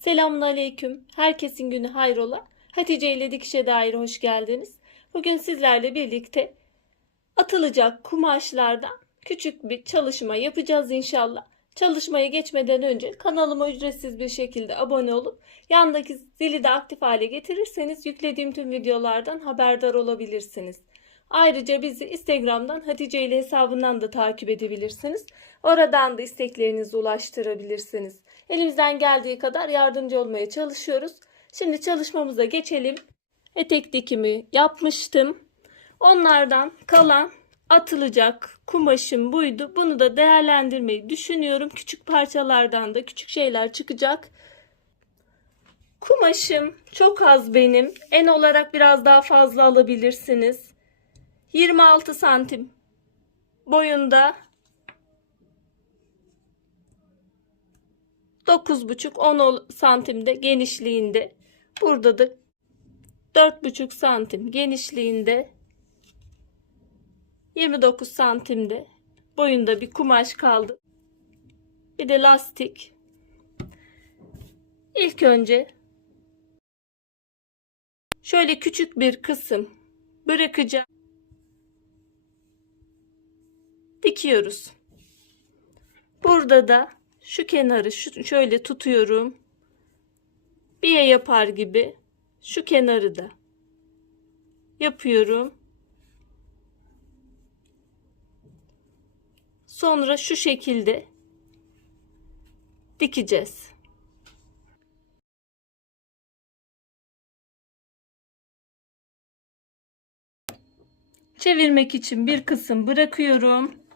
Selamun Aleyküm. Herkesin günü hayrola. Hatice ile Dikişe Dair hoş geldiniz. Bugün sizlerle birlikte atılacak kumaşlardan küçük bir çalışma yapacağız inşallah. Çalışmaya geçmeden önce kanalıma ücretsiz bir şekilde abone olup yandaki zili de aktif hale getirirseniz yüklediğim tüm videolardan haberdar olabilirsiniz. Ayrıca bizi Instagram'dan Hatice ile hesabından da takip edebilirsiniz. Oradan da isteklerinizi ulaştırabilirsiniz. Elimizden geldiği kadar yardımcı olmaya çalışıyoruz. Şimdi çalışmamıza geçelim. Etek dikimi yapmıştım. Onlardan kalan atılacak kumaşım buydu. Bunu da değerlendirmeyi düşünüyorum. Küçük parçalardan da küçük şeyler çıkacak. Kumaşım çok az benim. En olarak biraz daha fazla alabilirsiniz. 26 santim boyunda 9,5-10 santimde genişliğinde. Burada da 4,5 santim genişliğinde 29 santimde boyunda bir kumaş kaldı. Bir de lastik. İlk önce şöyle küçük bir kısım bırakacağım. Dikiyoruz. Burada da şu kenarı şu, şöyle tutuyorum. Biye yapar gibi şu kenarı da yapıyorum. Sonra şu şekilde dikeceğiz. Çevirmek için bir kısım bırakıyorum.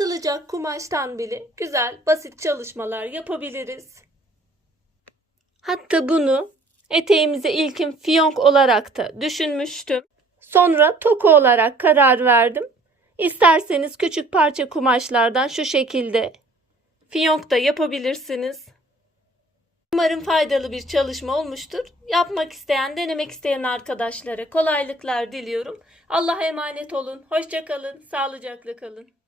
Atılacak kumaştan bile güzel basit çalışmalar yapabiliriz. Hatta bunu eteğimize ilkin fiyonk olarak da düşünmüştüm. Sonra toka olarak karar verdim. İsterseniz küçük parça kumaşlardan şu şekilde fiyonk da yapabilirsiniz. Umarım faydalı bir çalışma olmuştur. Yapmak isteyen, denemek isteyen arkadaşlara kolaylıklar diliyorum. Allah'a emanet olun. Hoşça kalın, sağlıcakla kalın.